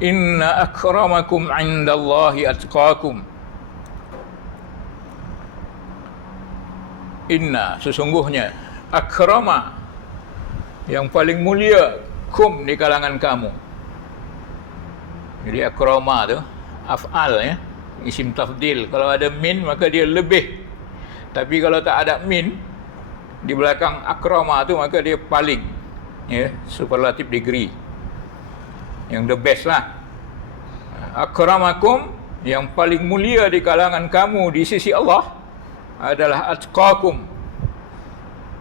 Inna akramakum indallahi atqakum. Inna, sesungguhnya, akrama, yang paling mulia, kum, di kalangan kamu. Jadi akrama tu af'al, ya, isim tafdil. Kalau ada min maka dia lebih. Tapi kalau tak ada min di belakang akrama tu maka dia paling, ya, superlative degree, yang the best lah. Akramakum, yang paling mulia di kalangan kamu di sisi Allah adalah atqakum.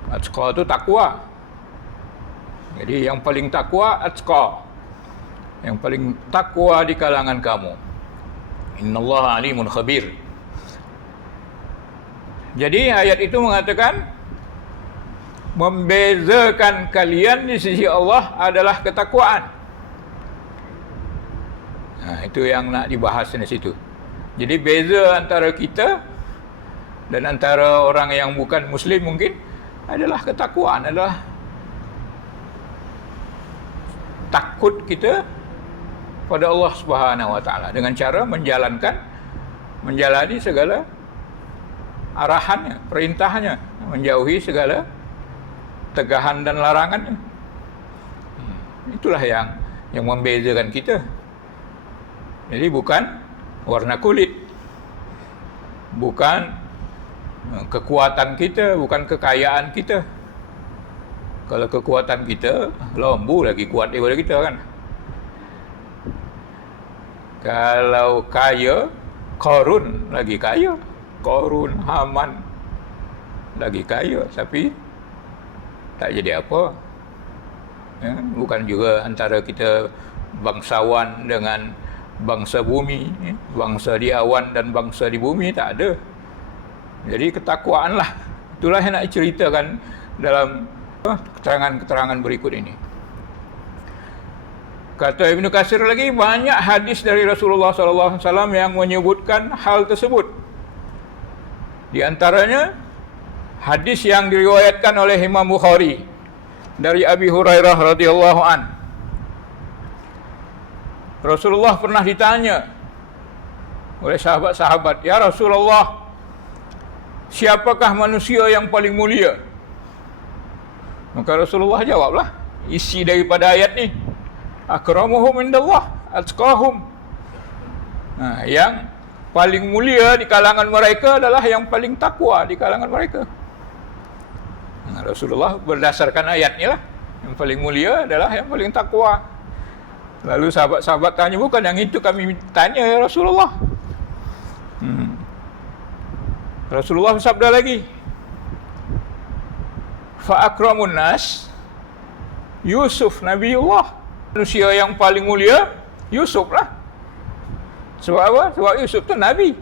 Atqa itu takwa. Jadi yang paling takwa atqa, yang paling takwa di kalangan kamu. Innallaha alimun khabir. Jadi ayat itu mengatakan membezakan kalian di sisi Allah adalah ketakwaan. Nah, itu yang nak dibahas di situ. Jadi beza antara kita dan antara orang yang bukan Muslim mungkin adalah ketakwaan, adalah takut kita pada Allah Subhanahu Wa Taala dengan cara menjalani segala arahannya, perintahnya, menjauhi segala tegahan dan larangannya. Itulah yang membezakan kita. Jadi bukan warna kulit, bukan kekuatan kita, bukan kekayaan kita. Kalau kekuatan kita, lembu lagi kuat daripada kita, kan? Kalau kaya, Qarun lagi kaya. Qarun, Haman lagi kaya, tapi tak jadi apa. Ya, bukan juga antara kita bangsawan dengan bangsa bumi, bangsa di awan dan bangsa di bumi, tak ada. Jadi ketakwaan lah, itulah yang nak ceritakan dalam keterangan-keterangan berikut ini. Kata Ibnu Katsir lagi, banyak hadis dari Rasulullah SAW yang menyebutkan hal tersebut. Di antaranya hadis yang diriwayatkan oleh Imam Bukhari dari Abi Hurairah radhiyallahu an. Rasulullah pernah ditanya oleh sahabat-sahabat, "Ya Rasulullah, siapakah manusia yang paling mulia?" Maka Rasulullah jawablah isi daripada ayat ni, akramuhum indallah atqahum. Nah, yang paling mulia di kalangan mereka adalah yang paling takwa di kalangan mereka. Nah, Rasulullah berdasarkan ayat ni lah, yang paling mulia adalah yang paling takwa. Lalu sahabat-sahabat tanya, bukan yang itu kami tanya ya Rasulullah. Rasulullah bersabda lagi, fa akramun nas Yusuf Nabiullah. Manusia yang paling mulia Yusuf lah. Sebab apa? Sebab Yusuf tu Nabi,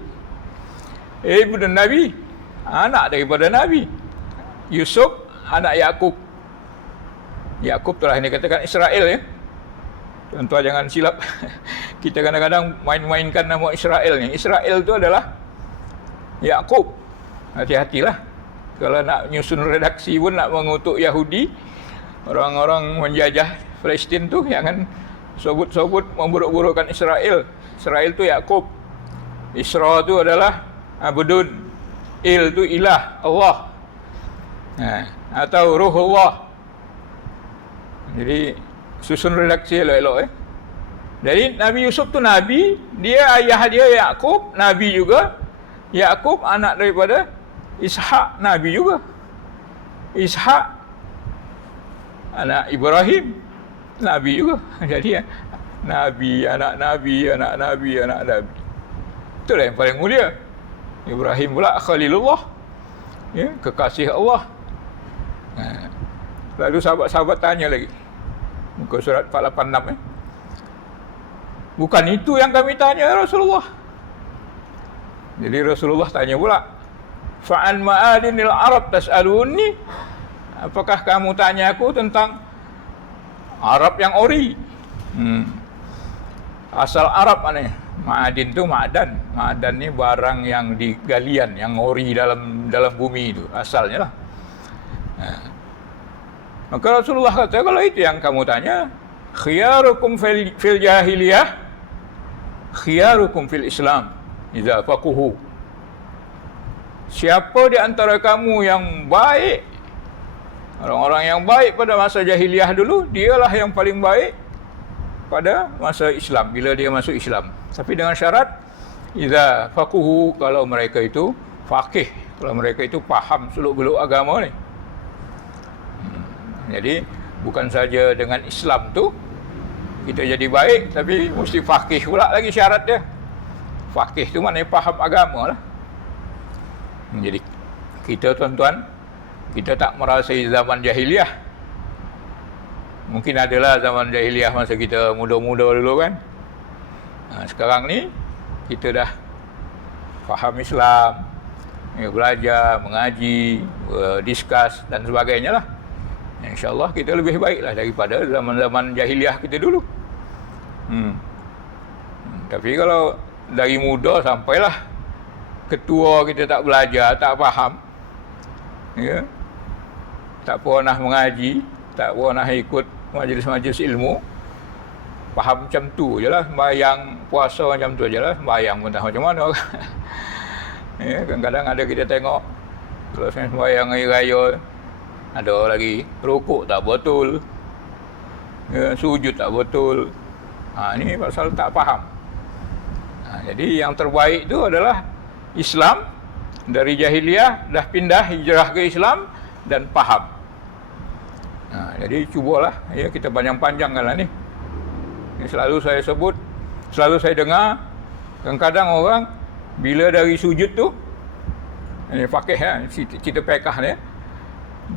ibnu Nabi, anak daripada Nabi. Yusuf anak Yakub. Yakub tu lah yang dikatakan Israel, ya. Tuan-tuan jangan silap. Kita kadang-kadang main-mainkan nama Israel ni. Israel tu adalah Yakub. Hati-hatilah. Kalau nak nyusun redaksi pun, nak mengutuk Yahudi, orang-orang menjajah Palestin tu, jangan sebut-sebut memburuk-burukkan Israel. Israel tu Yakub. Isra tu adalah Abdun. Il tu ilah, Allah. Atau Ruhullah. Jadi susun redaksi elok-elok, Jadi Nabi Yusuf tu Nabi, dia ayah dia Yakub, Nabi juga. Yakub anak daripada Ishak, Nabi juga. Ishak anak Ibrahim, Nabi juga. Jadi Nabi, anak Nabi, anak Nabi, anak Nabi. Itulah yang paling mulia. Ibrahim pula Khalilullah, ya, kekasih Allah. Lalu sahabat-sahabat tanya lagi, muka surat 486, bukan itu yang kami tanya Rasulullah. Jadi Rasulullah tanya pula, fa'an ma'adinil Arab tas'aluni, apakah kamu tanya aku tentang Arab yang ori? Asal Arab mana? Ma'adin tu ma'dan. Ma'dan ni barang yang digalian, yang ori dalam bumi itu, asalnya lah. Maka Rasulullah kata, kalau itu yang kamu tanya, khiyarukum fil jahiliyah khiyarukum fil Islam idza faquhu. Siapa di antara kamu yang baik, orang-orang yang baik pada masa jahiliyah dulu, dialah yang paling baik pada masa Islam, bila dia masuk Islam. Tapi dengan syarat idza faquhu, kalau mereka itu faqih, kalau mereka itu faham seluk-beluk agama ni. Jadi bukan saja dengan Islam tu kita jadi baik, tapi mesti faqih pula lagi syarat dia. Faqih tu maknanya faham agama lah. Jadi kita tuan-tuan, kita tak merasai zaman jahiliyah. Mungkin adalah zaman jahiliyah masa kita muda-muda dulu kan. Sekarang ni kita dah faham Islam, belajar, mengaji, discuss dan sebagainya lah. InsyaAllah kita lebih baiklah daripada zaman-zaman jahiliyah kita dulu. Tapi kalau dari muda sampailah ketua kita tak belajar, tak faham, ya, tak pernah mengaji, tak pernah ikut majlis-majlis ilmu, faham macam tu je lah, sembahyang, puasa macam tu je lah, sembahyang pun tak macam mana. Ya, kadang-kadang ada kita tengok, kalau saya sembahyang hari raya, ada lagi rukuk tak betul, ya, sujud tak betul. Ini pasal tak faham. Jadi yang terbaik tu adalah Islam, dari jahiliyah dah pindah hijrah ke Islam dan faham. Jadi cubalah, ya, kita panjang-panjangkanlah ni. Selalu saya sebut, selalu saya dengar, kadang-kadang orang bila dari sujud tu, ini fakih ya, cerita fiqh ni,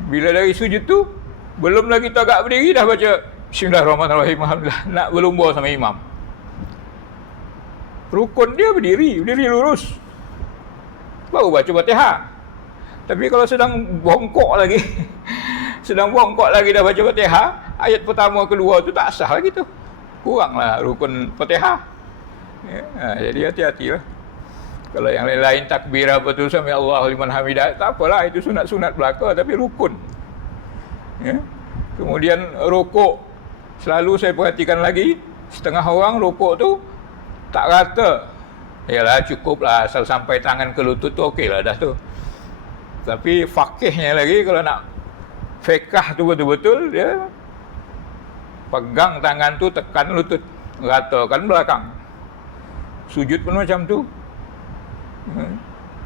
bila dari sujud tu belum lagi tagak berdiri dah baca Bismillahirrahmanirrahim, alhamdulillah, nak berlumba sama imam. Rukun dia berdiri lurus, baru baca Fatihah. Tapi kalau sedang bongkok lagi sedang bongkok lagi dah baca Fatihah, ayat pertama kedua tu tak sah lagi tu, kuranglah rukun Fatihah. Ya, jadi hati-hatilah. Kalau yang lain-lain takbir apa tu, sami Allahu liman hamidah, tak apalah, itu sunat-sunat belaka, tapi rukun. Ya. Kemudian rukuk, selalu saya perhatikan lagi, setengah orang rukuk tu tak rata. Yalah, cukuplah asal sampai tangan ke lutut tu okeylah dah tu. Tapi fakihnya lagi, kalau nak fiqh tu betul-betul, dia pegang tangan tu, tekan lutut, ratakan belakang. Sujud pun macam tu.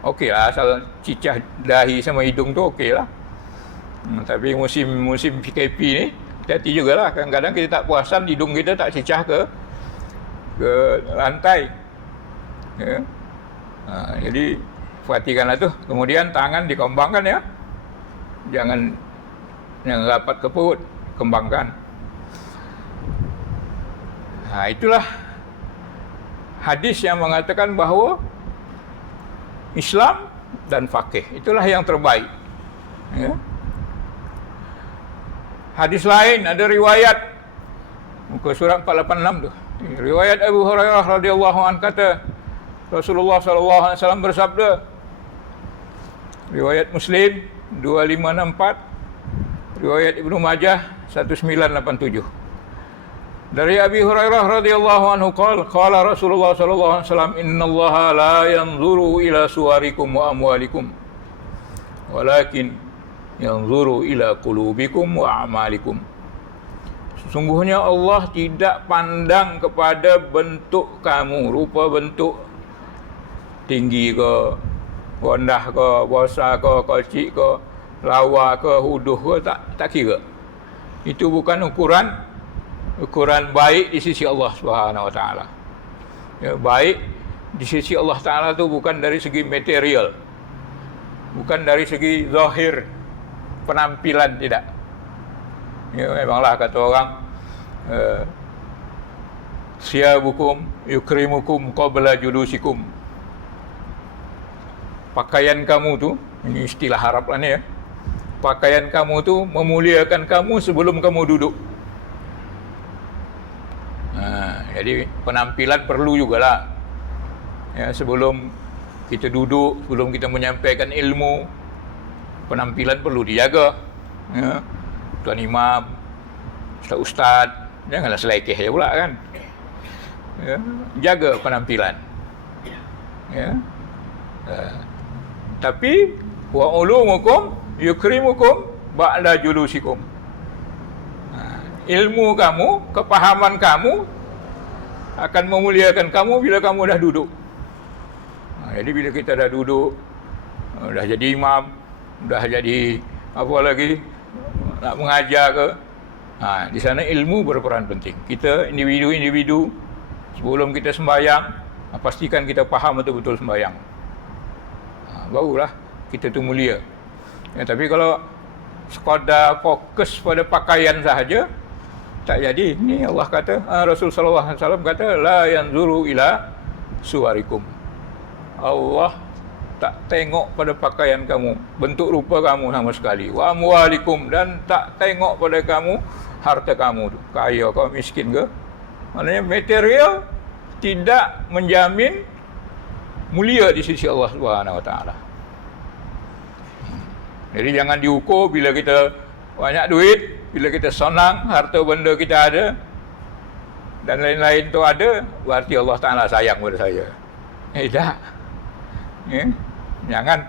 Okeylah, asal cicah dahi sama hidung tu okeylah. Tapi musim PKP ni, hati-hati jugalah. Kadang-kadang kita tak puasan, hidung kita tak cicah ke lantai. Ya. Jadi perhatikanlah tu. Kemudian tangan dikembangkan ya, jangan yang rapat ke perut, kembangkan. Itulah hadis yang mengatakan bahawa Islam dan faqih itulah yang terbaik. Ya. Hadis lain ada riwayat muka surat 486 tu. Riwayat Abu Hurairah radhiyallahu anhu kata Rasulullah sallallahu alaihi wasallam bersabda, riwayat Muslim 2564, riwayat Ibnu Majah 1987. Dari Abi Hurairah radhiyallahu anhu qala Rasulullah sallallahu alaihi wasallam, innallaha la yanzuru ila suwarikum wa amwalikum walakin yanzuru ila qulubikum wa a'malikum. Sesungguhnya Allah tidak pandang kepada bentuk kamu, rupa bentuk tinggi ke, rendah ke, besar ke, kecil ke, lawa ke, huduh ke, tak kira. Itu bukan ukuran baik di sisi Allah Subhanahu wa taala. Ya, baik di sisi Allah taala tu bukan dari segi material, bukan dari segi zahir, penampilan, tidak. Ya, memanglah kata orang, siyabukum yukrimukum qabla julusikum. Pakaian kamu tu, ini istilah Arab lah ni ya, pakaian kamu tu memuliakan kamu sebelum kamu duduk. Jadi penampilan perlu jugalah. Ya, sebelum kita duduk, sebelum kita menyampaikan ilmu, penampilan perlu dijaga. Ya, Tuan Imam, Ustaz-Ustaz, janganlah selekeh je pula kan. Ya, jaga penampilan. Ya. Tapi wa ulumukum yukrimukum ba'da julusikum. Ilmu kamu, kepahaman kamu akan memuliakan kamu bila kamu dah duduk. Jadi bila kita dah duduk, dah jadi imam, dah jadi apa lagi, nak mengajar ke, di sana ilmu berperan penting. Kita individu-individu, sebelum kita sembahyang, pastikan kita faham betul-betul sembahyang. Barulah kita tu mulia. Ya, tapi kalau sekadar fokus pada pakaian sahaja, tak jadi. Ni Allah kata, Rasul sallallahu alaihi wasallam kata, la yanzuru ila suwarikum. Allah tak tengok pada pakaian kamu, bentuk rupa kamu sama sekali. Wa amwalikum, dan tak tengok pada kamu harta kamu tu, kaya kau miskin ke. Maknanya material tidak menjamin mulia di sisi Allah Subhanahu wa taala. Jadi jangan diukur bila kita banyak duit, bila kita senang, harta benda kita ada dan lain-lain tu ada, berarti Allah Taala sayang pada saya. Tak. Ya? Jangan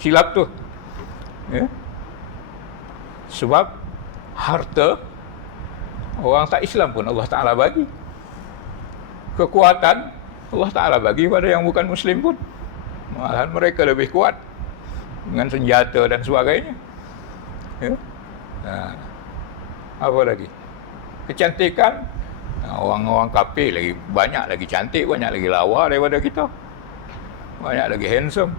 silap tu. Ya? Sebab harta orang tak Islam pun Allah Taala bagi. Kekuatan Allah Taala bagi pada yang bukan Muslim pun. Malahan mereka lebih kuat dengan senjata dan sebagainya. Ya? Apa lagi? Kecantikan. Orang-orang kafir lagi banyak lagi cantik, banyak lagi lawa daripada kita. Banyak lagi handsome.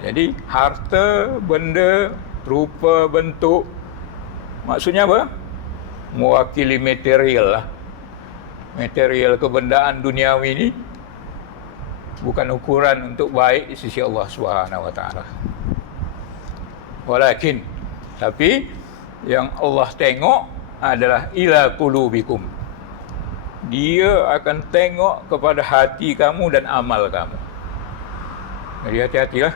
Jadi harta, benda, rupa, bentuk, maksudnya apa? Mewakili material lah. Material kebendaan duniawi ini bukan ukuran untuk baik di sisi Allah Subhanahu wa taala. Walakin, tapi yang Allah tengok adalah ila qulubikum. Dia akan tengok kepada hati kamu dan amal kamu. Jadi hati-hatilah.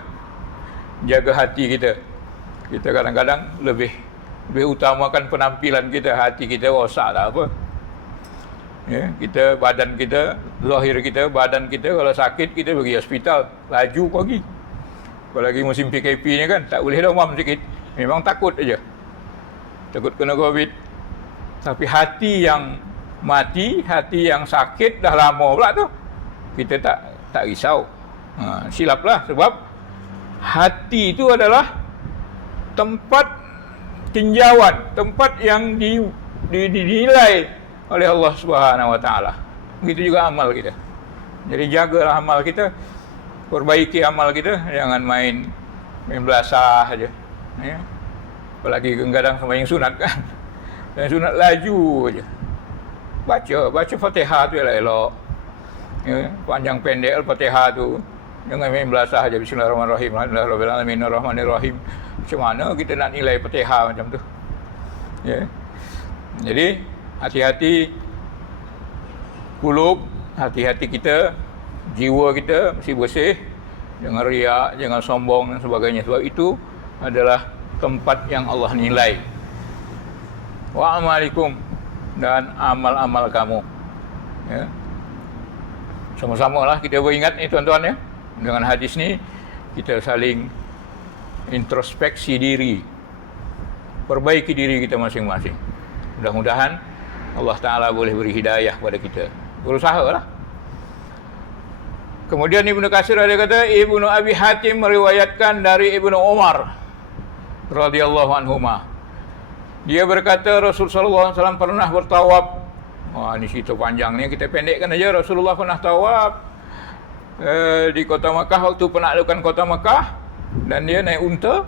Jaga hati kita. Kita kadang-kadang lebih utamakan penampilan kita. Hati kita rosak tak apa. Ya, kita, badan kita, zahir kita, badan kita kalau sakit kita pergi hospital, laju pergi. Apalagi musim PKP ni kan, tak boleh demam sikit. Memang takut aja. Takut kena COVID. Tapi hati yang mati, hati yang sakit dah lama pula tu, kita tak risau. Silaplah, sebab hati itu adalah tempat tinjauan, tempat yang dinilai oleh Allah Subhanahu wa taala. Begitu juga amal kita. Jadi jagalah amal kita, perbaiki amal kita, jangan main belasah aja. Ya. Apalagi kadang-kadang sembahyang sunat kan. Dan sunat laju aja. Baca Fatihah tu elok. Ya, panjang pendek Al-Fatihah tu. Jangan main belasah aja. Bismillahirrahmanirrahim. Alhamdulillahirrahmanirrahim. Macam mana kita nak nilai Fatihah macam tu? Ya. Jadi hati-hati kulub, hati-hati kita, jiwa kita mesti bersih. Jangan riak, jangan sombong dan sebagainya. Sebab itu adalah tempat yang Allah nilai. Wa amalikum, dan amal-amal kamu. Ya. Sama-sama lah kita beringat ni tuan-tuan ya. Dengan hadis ni kita saling introspeksi diri, perbaiki diri kita masing-masing. Mudah-mudahan Allah Ta'ala boleh beri hidayah kepada kita. Berusaha lah. Kemudian Ibnu Katsir ada kata, Ibnu Abi Hatim meriwayatkan dari Ibnu Umar radhiyallahu anhuma. Dia berkata Rasul sallallahu alaihi wasallam pernah bertawaf. Wah, ini cerita panjang ni, kita pendekkan aja. Rasulullah pernah tawaf di kota Makkah waktu penaklukan kota Makkah, dan dia naik unta,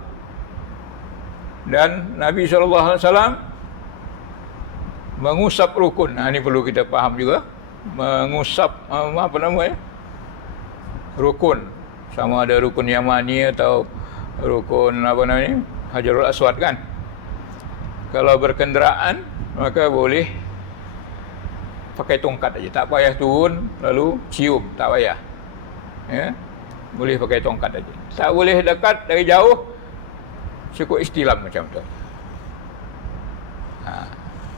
dan Nabi sallallahu alaihi wasallam mengusap rukun. Ini perlu kita faham juga. Mengusap apa namanya? Rukun. Sama ada rukun Yamani atau rukun apa namanya? Hajarul Aswad kan. Kalau berkenderaan maka boleh pakai tongkat aja, tak payah turun lalu cium, tak payah. Ya. Boleh pakai tongkat aja. Tak boleh dekat dari jauh, cukup istilam macam tu.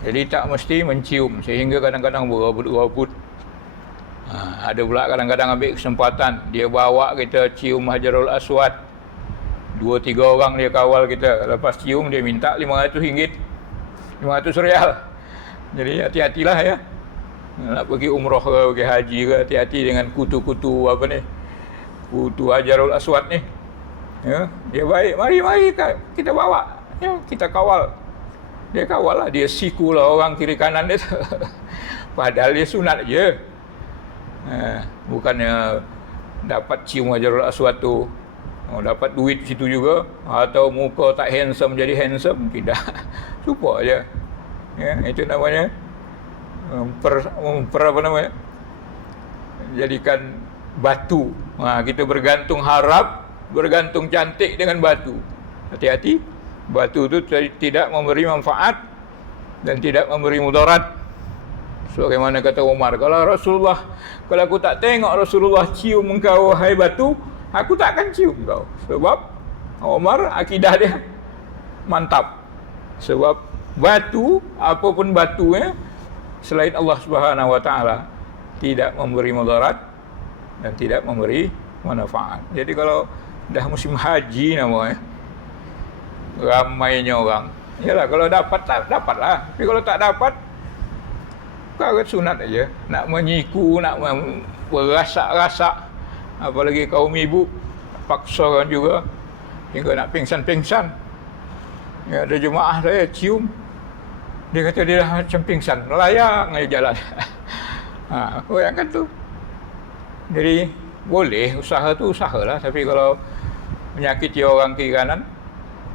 Jadi tak mesti mencium, sehingga kadang-kadang berabut-rabut Ada pula kadang-kadang ambil kesempatan, dia bawa kita cium Hajarul Aswad. 2-3 orang dia kawal kita. Lepas cium dia minta RM500. 500 rial. Jadi hati-hatilah ya. Nak pergi umrah ke, pergi haji ke, hati-hati dengan kutu-kutu apa ni. Kutu Hajarul Aswad ni. Ya, dia baik. Mari kita bawa. Ya, kita kawal. Dia kawal lah, dia siku lah orang kiri kanan dia. Padahal dia sunat je. Bukannya dapat cium Hajarul Aswad tu, dapat duit situ juga, atau muka tak handsome jadi handsome, tidak. Supa aja. Ya, itu namanya apa namanya? Jadikan batu. Kita bergantung harap, bergantung cantik dengan batu. Hati-hati, batu itu tidak memberi manfaat dan tidak memberi mudarat. Sebagaimana kata Umar, kalau aku tak tengok Rasulullah cium engkau wahai batu, aku tak akan cium kau. Sebab Umar akidah dia mantap. Sebab batu, apapun batunya selain Allah Subhanahu wa taala tidak memberi mudarat dan tidak memberi manfaat. Jadi kalau dah musim haji namanya, ramainya orang. Yalah, kalau dapat tak dapatlah. Tapi kalau tak dapat, kau sunat aja. Nak menyiku, nak berasak-rasak, apalagi kaum ibu paksakan juga hingga nak pingsan-pingsan. Ya, ada jemaah saya cium, dia kata dia dah macam pingsan, melayang aja jalan. Bayangkan tu. Jadi boleh usaha tu usahalah, tapi kalau menyakiti orang kiri kanan,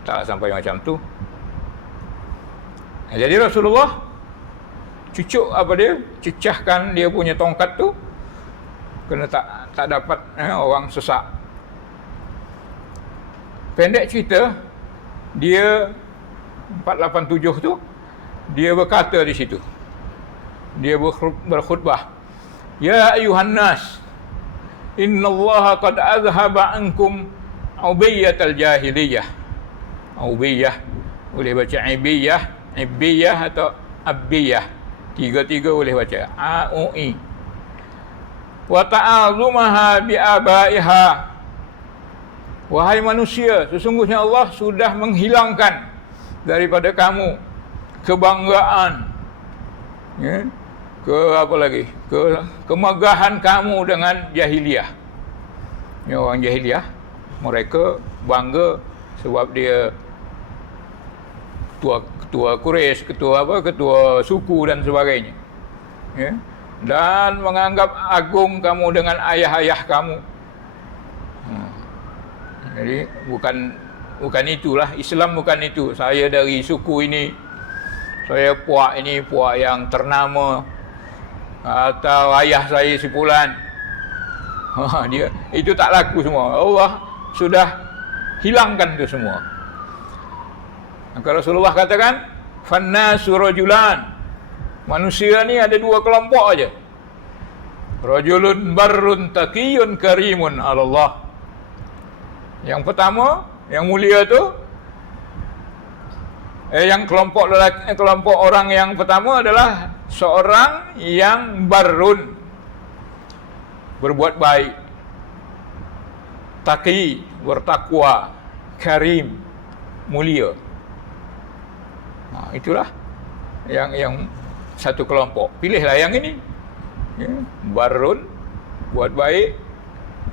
tak sampai macam tu. Jadi Rasulullah cucuk cecahkan dia punya tongkat tu, kena tak dapat orang sesak. Pendek cerita, dia 487 tu, dia berkata di situ, dia berkhutbah, ya ayuhan nas, innallaha qad azhaba ankum ubayyatal jahiliyah. Ubayyah boleh baca ibiyah atau abiyah, tiga-tiga boleh baca, A-U-I. Wa ta'azumaha bi'abaiha. Wahai manusia, sesungguhnya Allah sudah menghilangkan daripada kamu kebanggaan, ya, kemegahan kamu dengan jahiliyah. Ya, orang jahiliyah mereka bangga sebab dia ketua Quraisy, ketua suku dan sebagainya. Ya. Dan menganggap agung kamu dengan ayah-ayah kamu. Jadi bukan itulah Islam, bukan itu. Saya dari suku ini, saya puak ini, puak yang ternama, atau ayah saya si fulan. Dia itu tak laku semua. Allah sudah hilangkan itu semua. Maka Rasulullah katakan, fannasu rajulan. Manusia ni ada dua kelompok aja. Rajulun barrun taqiyun karimun 'ala Allah. Yang pertama, yang mulia tu, yang kelompok orang yang pertama adalah seorang yang barrun, berbuat baik, taqi, bertakwa, karim, mulia. Itulah yang satu kelompok. Pilihlah yang ini. Ya, barrun, buat baik,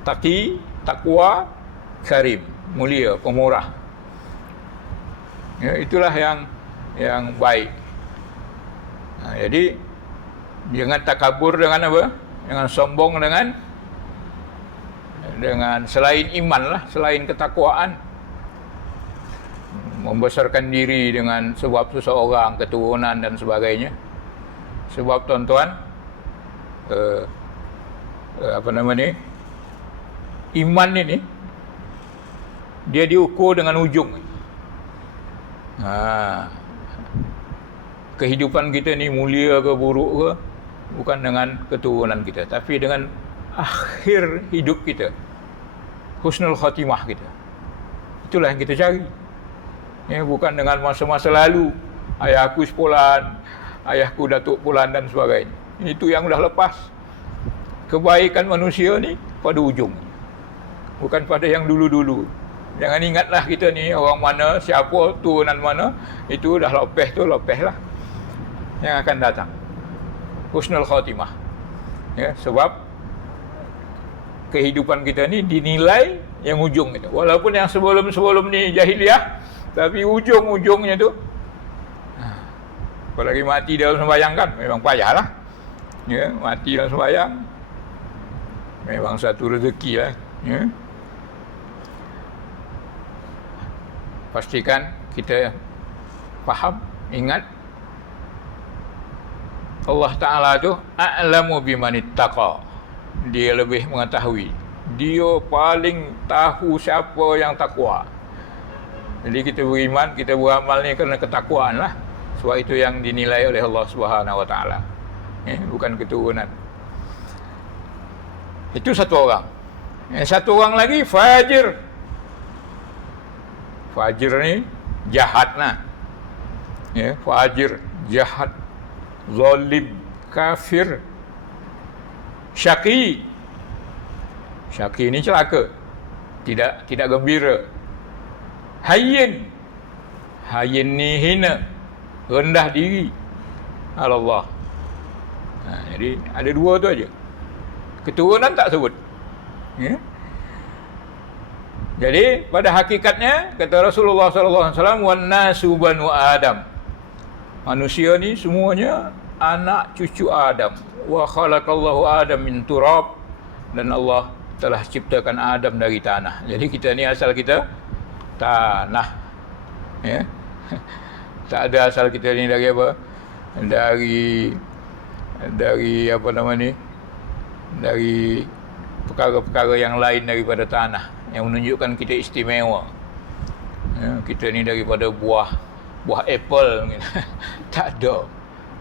taqi, takwa, karim, mulia, pemurah. Ya, itulah yang baik. Jadi jangan takabur dengan apa? Jangan sombong dengan selain iman lah, selain ketakwaan. Membesarkan diri dengan sebab seseorang, keturunan dan sebagainya. Sebab tuan-tuan, iman ini dia diukur dengan ujung. Kehidupan kita ni mulia ke buruk ke, bukan dengan keturunan kita, tapi dengan akhir hidup kita, husnul khatimah kita. Itulah yang kita cari. Ya, bukan dengan masa-masa lalu, ayahku sepulan, ayahku datuk pulan dan sebagainya. Itu yang dah lepas. kebaikan manusia ni pada ujung, bukan pada yang dulu-dulu. Jangan ingatlah kita ni orang mana, siapa, turunan mana, itu dah lopeh lah yang akan datang. Husnul khatimah. Ya, sebab kehidupan kita ni dinilai yang ujung itu. Walaupun yang sebelum-sebelum ni jahiliah, tapi ujung-ujungnya tu, apalagi mati dalam sembahyang kan, memang payahlah. Ya, mati dalam sembahyang memang satu rezeki lah. Ya. Pastikan kita faham, ingat Allah Ta'ala tu a'lamu bimanittaqa. Dia lebih mengetahui. Dia paling tahu siapa yang takwa. Jadi kita beriman, kita beramal ni kerana ketakwaan lah. Sebab itu yang dinilai oleh Allah Subhanahu Wa Ta'ala. Bukan keturunan. Itu satu orang. Yang satu orang lagi fajir. Fajir ni jahat lah. Ya, fajir, jahat, zalim, kafir, syaqi. Syaqi ni celaka, tidak gembira. Hayyin. Hayyin ni hina, rendah diri Allah. Jadi ada dua tu aja. Keturunan tak sebut. Ya. Jadi pada hakikatnya kata Rasulullah sallallahu alaihi wasallam, wan nasu banu Adam. Manusia ni semuanya anak cucu Adam. Wa khalaqallahu Adam min turab, dan Allah telah ciptakan Adam dari tanah. Jadi kita ni asal kita tanah. Ya. Tak ada asal kita ni dari apa? Dari apa nama ni? Dari perkara-perkara yang lain daripada tanah, yang menunjukkan kita istimewa. Ya, kita ni daripada buah apple. Tak ada.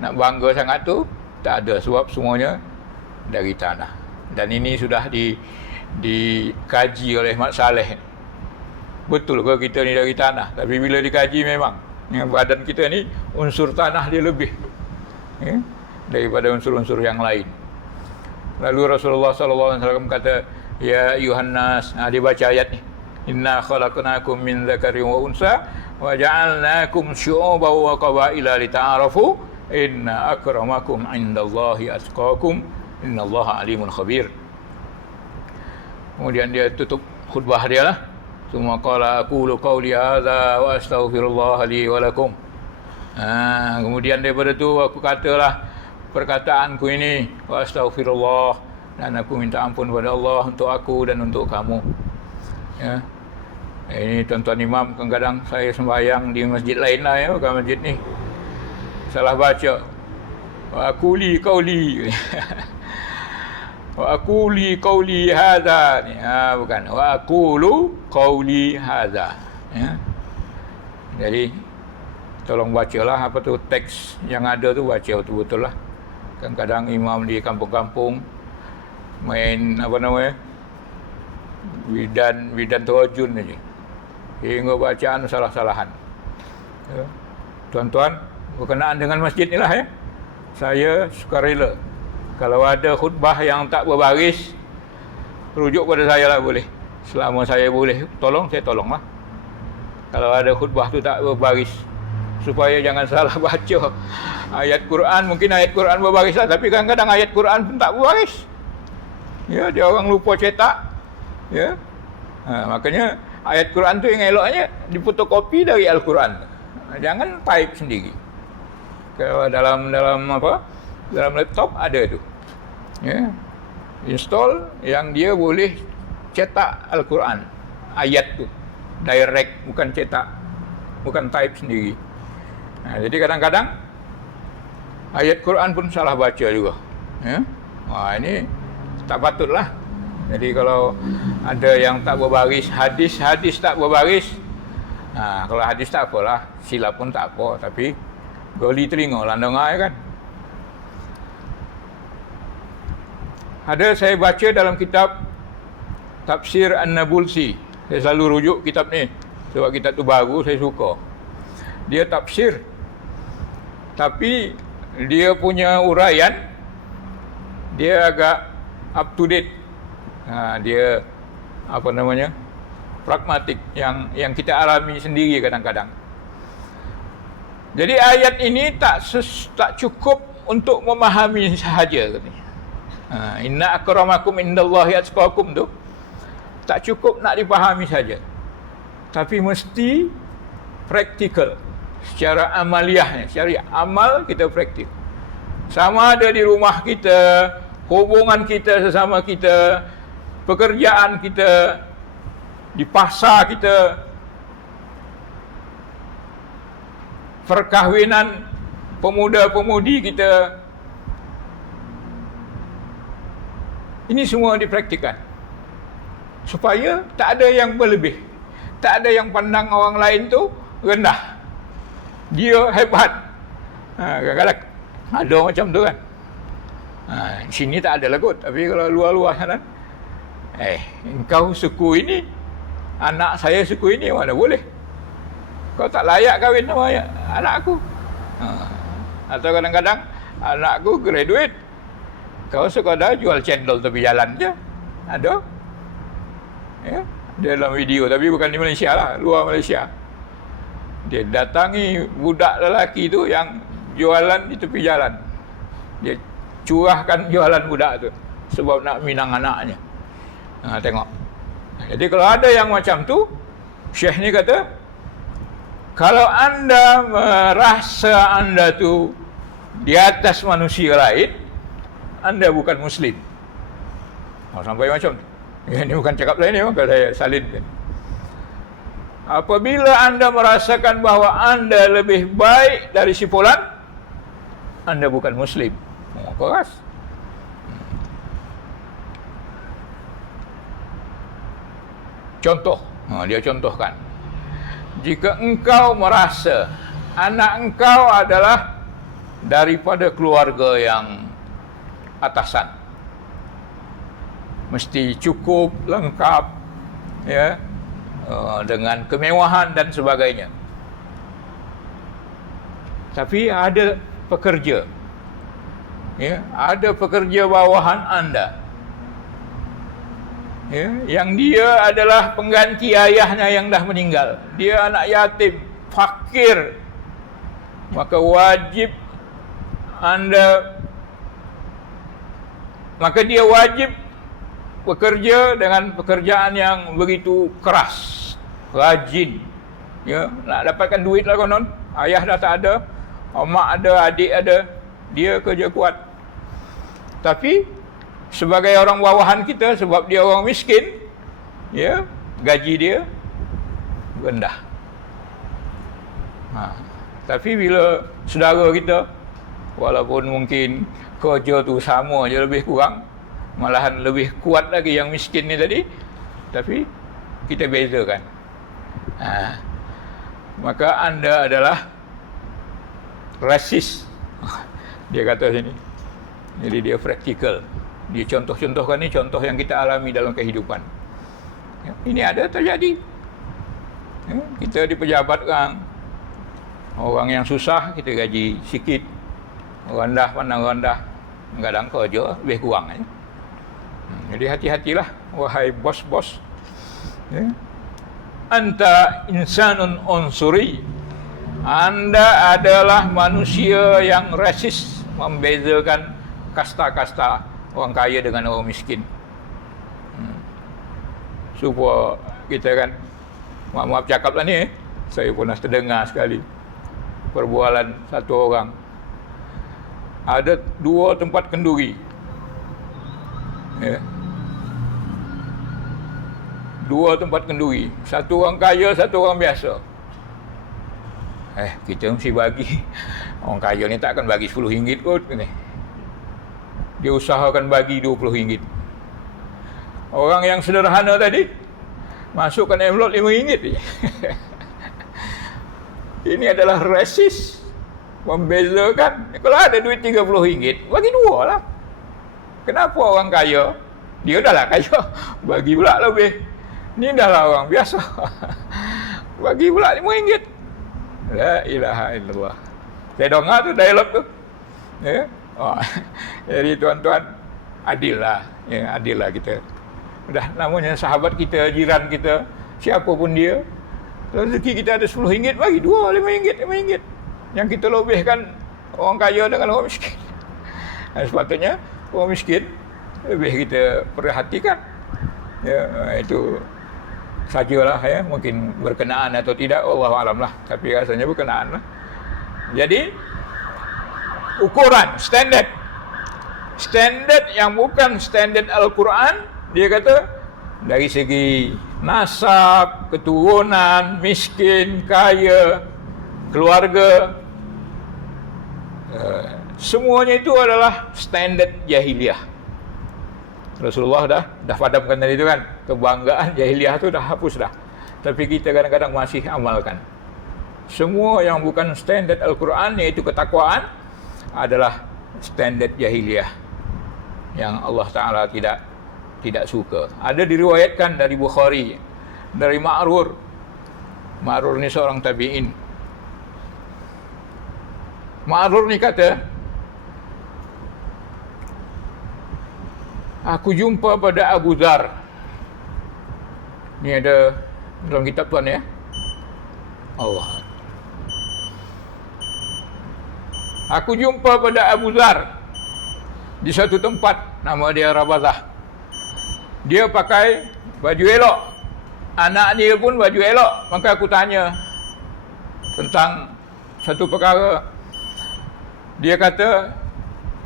Nak bangga sangat tu tak ada, sebab semuanya dari tanah. Dan ini sudah dikaji oleh Mat Saleh. Betul ke kita ni dari tanah? Tapi bila dikaji memang badan kita ni unsur tanah dia lebih, ya, daripada unsur-unsur yang lain. Lalu Rasulullah SAW kata, ya ayuhan nas, dia baca ayat ni, inna khalaqnakum min dzakarin wa unsa wa ja'alnakum syu'uban wa qabaila lita'arafu inna akramakum 'indallahi atqakum innallaha alimun khabir. Kemudian dia tutup khutbah dia lah, summa qala aqulu qawli hadza wa astaghfirullah li wa lakum. Kemudian daripada tu aku katalah perkataanku ini, wa astaghfirullah, dan aku minta ampun kepada Allah untuk aku dan untuk kamu. Ya. Ini tuan-tuan imam, kadang-kadang saya sembahyang di masjid lain lah, ya, bukan masjid ni, salah baca. Wa aquli qauli. Wa aquli qauli hadza. Bukan. Wa aqulu qauli hadza. Ya. Jadi tolong bacalah apa tu teks yang ada tu, baca betul-betul lah. Kadang-kadang imam di kampung-kampung main apa namanya, widan terjun aja, hingga bacaan salah-salahan. Ya. Tuan-tuan, berkenaan dengan masjid ni lah, ya, saya sukarela kalau ada khutbah yang tak berbaris, rujuk pada saya lah, boleh. Selama saya boleh tolong, saya tolong lah. Kalau ada khutbah tu tak berbaris, supaya jangan salah baca ayat Quran. Mungkin ayat Quran berbaris lah, tapi kadang-kadang ayat Quran pun tak berbaris. Ya, dia orang lupa cetak. Ya. Makanya ayat Quran tu yang eloknya difotokopi dari Al-Quran. Jangan type sendiri. Kalau dalam apa? Dalam laptop ada tu. Ya. Install yang dia boleh cetak Al-Quran. Ayat tu direct, bukan cetak, bukan type sendiri. Jadi kadang-kadang ayat Quran pun salah baca juga. Ya? Ini tak patutlah. Jadi kalau ada yang tak berbaris, hadis tak berbaris, kalau hadis tak apalah, silap pun tak apa, tapi goli telinga lah dengar, kan. Ada saya baca dalam kitab Tafsir An-Nabulsi. Saya selalu rujuk kitab ni sebab kitab tu baru, saya suka. Dia tafsir, tapi dia punya uraian dia agak up to date. Dia apa namanya, pragmatik, yang kita alami sendiri kadang-kadang. Jadi ayat ini tak cukup untuk memahami sahaja. Inna akramakum indallahi atqakum tu tak cukup nak dipahami saja, tapi mesti praktikal secara amaliahnya, secara amal kita praktik. Sama ada di rumah kita, hubungan kita sesama kita, pekerjaan kita, di pasar kita, perkahwinan pemuda-pemudi kita. Ini semua dipraktikkan supaya tak ada yang berlebih, tak ada yang pandang orang lain tu rendah, dia hebat. Kadang-kadang ada macam tu kan. Sini tak ada lah kot, tapi kalau luar-luar sana, engkau suku ini, anak saya suku ini, mana boleh, kau tak layak kahwin sama anak aku. Atau kadang-kadang anak aku graduate, kau sekadar jual cendol tepi jalan je. Ada ya, dalam video, tapi bukan di Malaysia lah, luar Malaysia. Dia datangi budak lelaki tu yang jualan di tepi jalan, dia curahkan jualan budak tu sebab nak minang anaknya. Tengok. Jadi kalau ada yang macam tu, Syekh ni kata, kalau anda merasa anda tu di atas manusia lain, anda bukan Muslim. Sampai macam tu. Ini bukan cakap lain, ni maka saya salinkan. Apabila anda merasakan bahawa anda lebih baik dari si fulan, anda bukan Muslim. Keras. Contoh, dia contohkan. Jika engkau merasa anak engkau adalah daripada keluarga yang atasan, mesti cukup, lengkap, ya, dengan kemewahan dan sebagainya. Tapi ada pekerja, ya, ada pekerja bawahan anda, ya, yang dia adalah pengganti ayahnya yang dah meninggal. Dia anak yatim, fakir, maka wajib anda, maka dia wajib bekerja dengan pekerjaan yang begitu keras, rajin, ya, nak dapatkan duit lah konon. Ayah dah tak ada, mak ada, adik ada, dia kerja kuat. Tapi sebagai orang bawahan kita, sebab dia orang miskin, ya, gaji dia rendah. Tapi bila saudara kita, walaupun mungkin kerja tu sama je, lebih kurang, malahan lebih kuat lagi yang miskin ni tadi, tapi kita bezakan. Maka anda adalah rasis. Dia kata sini. Jadi dia praktikal. Dia contoh-contohkan ni contoh yang kita alami dalam kehidupan. Ini ada terjadi. Kita dipejabatkan. Orang yang susah kita gaji sikit. Rendah pandang rendah. Kadang kerja lebih kurang. Jadi hati-hatilah wahai bos-bos. Anta insanun unsuri. Anda adalah manusia yang rasis, membezakan kasta-kasta orang kaya dengan orang miskin. Supaya kita kan, maaf cakaplah ni, saya pernah terdengar sekali perbualan satu orang. Ada 2 tempat kenduri. Ya. 2 tempat kenduri. Satu orang kaya, satu orang biasa. Kita mesti bagi. Orang kaya ni tak akan bagi RM10 kot. Dia usahakan bagi RM20. Orang yang sederhana tadi, masukkan envelope RM5 je. Ini adalah rasis, membezakan. Kalau ada duit RM30, bagi 2 lah. Kenapa orang kaya, dia dah lah kaya, bagi pula lebih. Ni dah lah orang biasa, bagi pula RM5. La ilaha illallah. Saya dengar tu dialog tu. Ya? Jadi tuan-tuan, adil lah. Ya, adil lah kita. Dah namanya sahabat kita, jiran kita, siapa pun dia. Rezeki kita ada RM10, bagi dua, RM5. Yang kita lebihkan orang kaya dengan orang miskin. Sepatutnya orang miskin lebih kita perhatikan. Ya, itu sajalah ya, mungkin berkenaan atau tidak, wallahu alam lah, tapi rasanya berkenaan lah. Jadi ukuran standard yang bukan standard Al-Quran, dia kata dari segi nasab, keturunan, miskin, kaya, keluarga, semuanya itu adalah standard jahiliyah. Rasulullah dah padamkan tadi itu kan, kebanggaan jahiliyah itu dah hapus dah. Tapi kita kadang-kadang masih amalkan. Semua yang bukan standard Al-Quran, yaitu ketakwaan, adalah standard jahiliyah yang Allah Ta'ala tidak suka. Ada diriwayatkan dari Bukhari, dari Ma'rur. Ma'rur ni seorang tabi'in. Ma'rur ni kata, aku jumpa pada Abu Dzar. Ni ada dalam kitab tuan ya. Allah. Aku jumpa pada Abu Dzar di satu tempat, nama dia Rabazah. Dia pakai baju elok, anak dia pun baju elok. Maka aku tanya tentang satu perkara. Dia kata,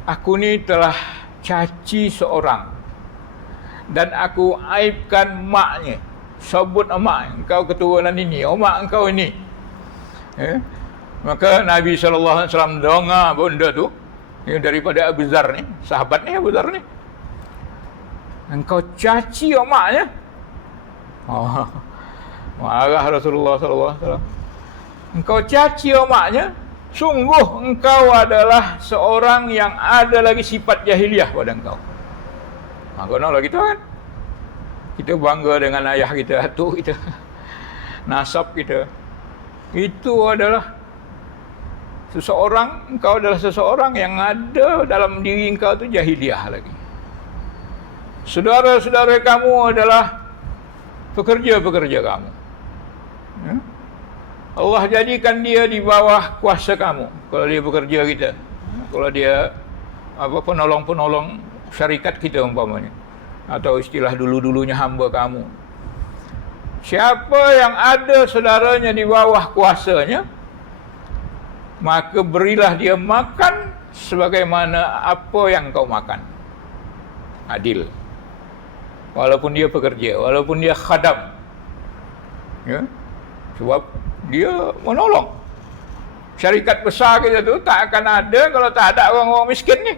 aku ni telah caci seorang dan aku aibkan maknya. Sebut mak, engkau keturunan ini, mak engkau ini. Maka Nabi SAW dengar benda tu, daripada Abu Dzar ni, sahabat ni Abu Dzar ni. Engkau caci maknya. Marah Rasulullah SAW. Engkau caci maknya. Sungguh engkau adalah seorang yang ada lagi sifat jahiliyah pada engkau. Kenal kita kan? Kita bangga dengan ayah kita, atuk kita, nasab kita. Itu adalah engkau adalah seseorang yang ada dalam diri engkau tu jahiliyah lagi. Saudara-saudara kamu adalah pekerja-pekerja kamu. Allah jadikan dia di bawah kuasa kamu. Kalau dia bekerja kita, kalau dia penolong-penolong syarikat kita umpamanya, atau istilah dulu-dulunya hamba kamu. Siapa yang ada saudaranya di bawah kuasanya, maka berilah dia makan sebagaimana apa yang kau makan. Adil. Walaupun dia pekerja, walaupun dia khadam. Ya. Sebab dia menolong. Syarikat besar kita tu tak akan ada kalau tak ada orang-orang miskin ni.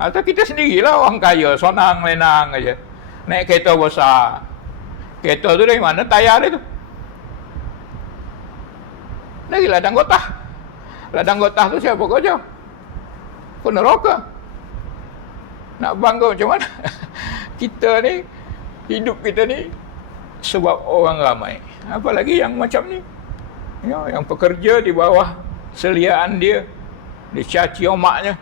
Atau kita sendirilah orang kaya, sonang lenang aja. Naik kereta besar. Kereta tu dari mana? Tayar dia tu. Dari ladang gotah. Ladang gotah tu siapa kerja? Peneroka. Nak bangga macam mana? Kita ni, hidup kita ni sebab orang ramai. Apalagi yang macam ni, ya, yang pekerja di bawah seliaan dia, dicaci omaknya.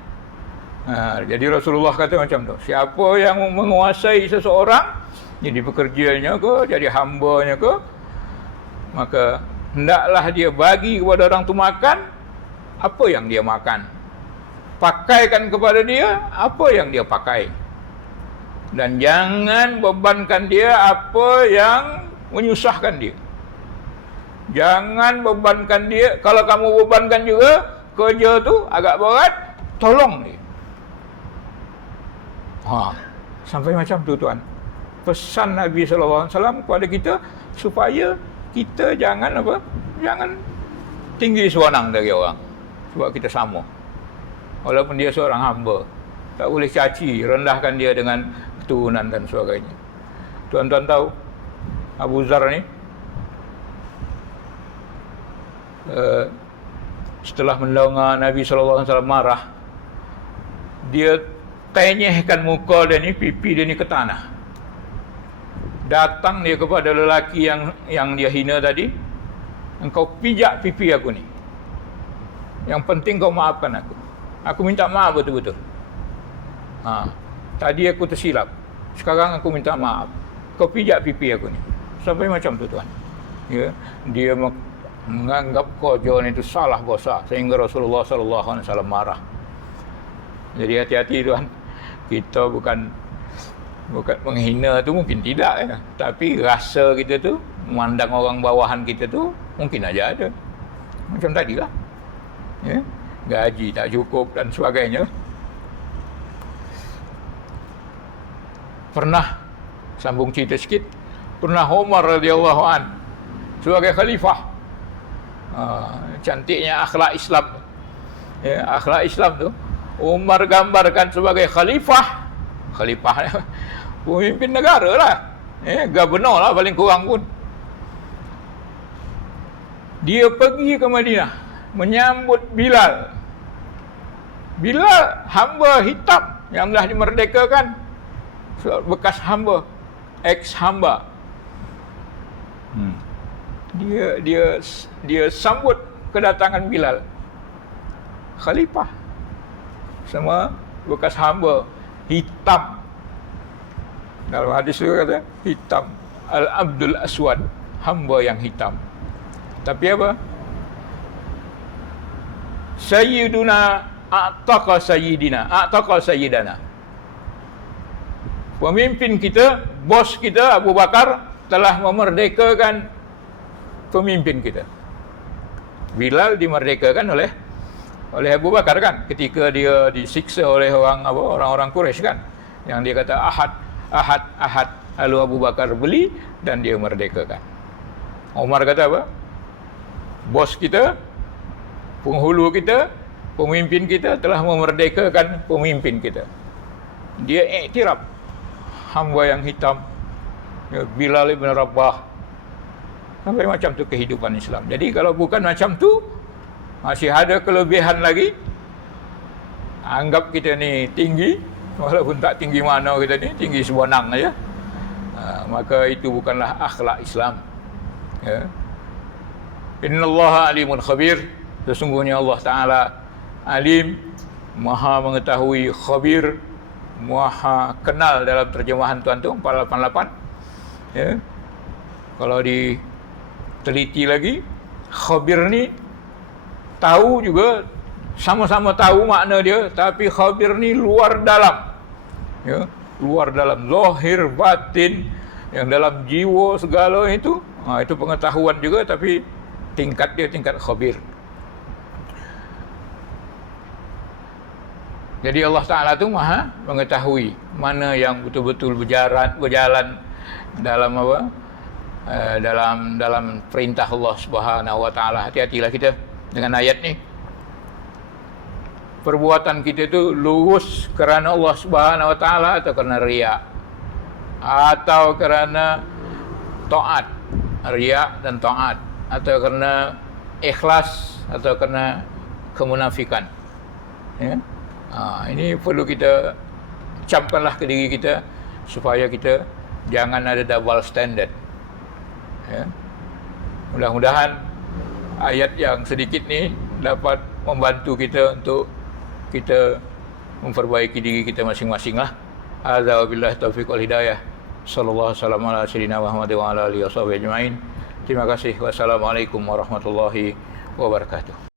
Jadi Rasulullah kata macam tu, siapa yang menguasai seseorang, jadi pekerjanya ke, jadi hambanya ke, maka hendaklah dia bagi kepada orang tu makan apa yang dia makan, pakaikan kepada dia apa yang dia pakai, dan jangan bebankan dia apa yang menyusahkan dia. Jangan bebankan dia. Kalau kamu bebankan juga kerja tu agak berat, tolong dia. Sampai macam tu tuan. Pesan Nabi SAW kepada kita supaya kita jangan jangan tinggi sewenang dari orang. Sebab kita sama. Walaupun dia seorang hamba, tak boleh caci, rendahkan dia dengan keturunan dan sebagainya. Tuan-tuan tahu Abu Dzar ni setelah mendengar Nabi SAW marah, dia tenyehkan muka dia ni, pipi dia ni ke tanah. Datang dia kepada lelaki yang dia hina tadi, engkau pijak pipi aku ni. Yang penting kau maafkan aku. Aku minta maaf betul-betul. Tadi aku tersilap, sekarang aku minta maaf, kau pijak pipi aku ni. Sampai macam tu tuan. Ya, dia menganggap kojon itu salah besar sehingga Rasulullah SAW marah. Jadi hati-hati tuan. Kita bukan menghina tu, mungkin tidak ya. Tapi rasa kita tu, memandang orang bawahan kita tu, mungkin aja ada. Macam tadilah. Ya, gaji tak cukup dan sebagainya. Pernah, sambung cerita sikit, pernah Umar radhiyallahu an sebagai khalifah. Cantiknya akhlak Islam. Ya, akhlak Islam tu Umar gambarkan sebagai khalifah pemimpin negara lah, gubernur lah paling kurang pun. Dia pergi ke Madinah menyambut Bilal. Bilal hamba hitam yang telah dimerdekakan, bekas hamba, ex hamba. Dia sambut kedatangan Bilal, khalifah sama bekas hamba hitam. Dalam hadis itu kata hitam, al-abdul aswad, hamba yang hitam. Tapi apa? Sayyiduna a'taqa sayyidana. Pemimpin kita, bos kita Abu Bakar telah memerdekakan pemimpin kita. Bilal dimerdekakan oleh Abu Bakar kan, ketika dia disiksa oleh orang-orang Quraisy kan, yang dia kata ahad, lalu Abu Bakar beli dan dia merdekakan. Umar kata apa? Bos kita, penghulu kita, pemimpin kita telah memerdekakan pemimpin kita. Dia iktiraf hamba yang hitam, Bilal ibn Rabah. Sampai macam tu kehidupan Islam. Jadi kalau bukan macam tu, masih ada kelebihan lagi. Anggap kita ni tinggi, walaupun tak tinggi mana kita ni, tinggi sewenang saja. Maka itu bukanlah akhlak Islam. Ya. Innallaha alimun khabir. Sesungguhnya Allah Ta'ala alim, maha mengetahui, khabir, maha kenal dalam terjemahan tuan tu 488. Ya. Kalau diteliti lagi, khabir ni tahu juga, sama-sama tahu makna dia, tapi khabir ni luar dalam. Ya, luar dalam, zahir batin, yang dalam jiwa segala itu, itu pengetahuan juga, tapi tingkat dia tingkat khabir. Jadi Allah Ta'ala tu maha mengetahui mana yang betul-betul berjalan dalam apa? Dalam perintah Allah Subhanahu Wa Ta'ala. Hati-hatilah kita dengan ayat ni. Perbuatan kita tu lurus kerana Allah Subhanahu Wa Ta'ala atau kerana riya, atau kerana taat, riya dan taat, atau kerana ikhlas, atau kerana kemunafikan. Ya? Ini perlu kita camkanlah ke diri kita supaya kita jangan ada double standard. Ya. Mudah-mudahan ayat yang sedikit ni dapat membantu kita untuk kita memperbaiki diri kita masing-masing lah. Hadza wabillahi taufiq wal hidayah. Sallallahu alaihi wasallam ala sayyidina Muhammad wa ala alihi washabihi ajmain. Terima kasih. Wassalamualaikum warahmatullahi wabarakatuh.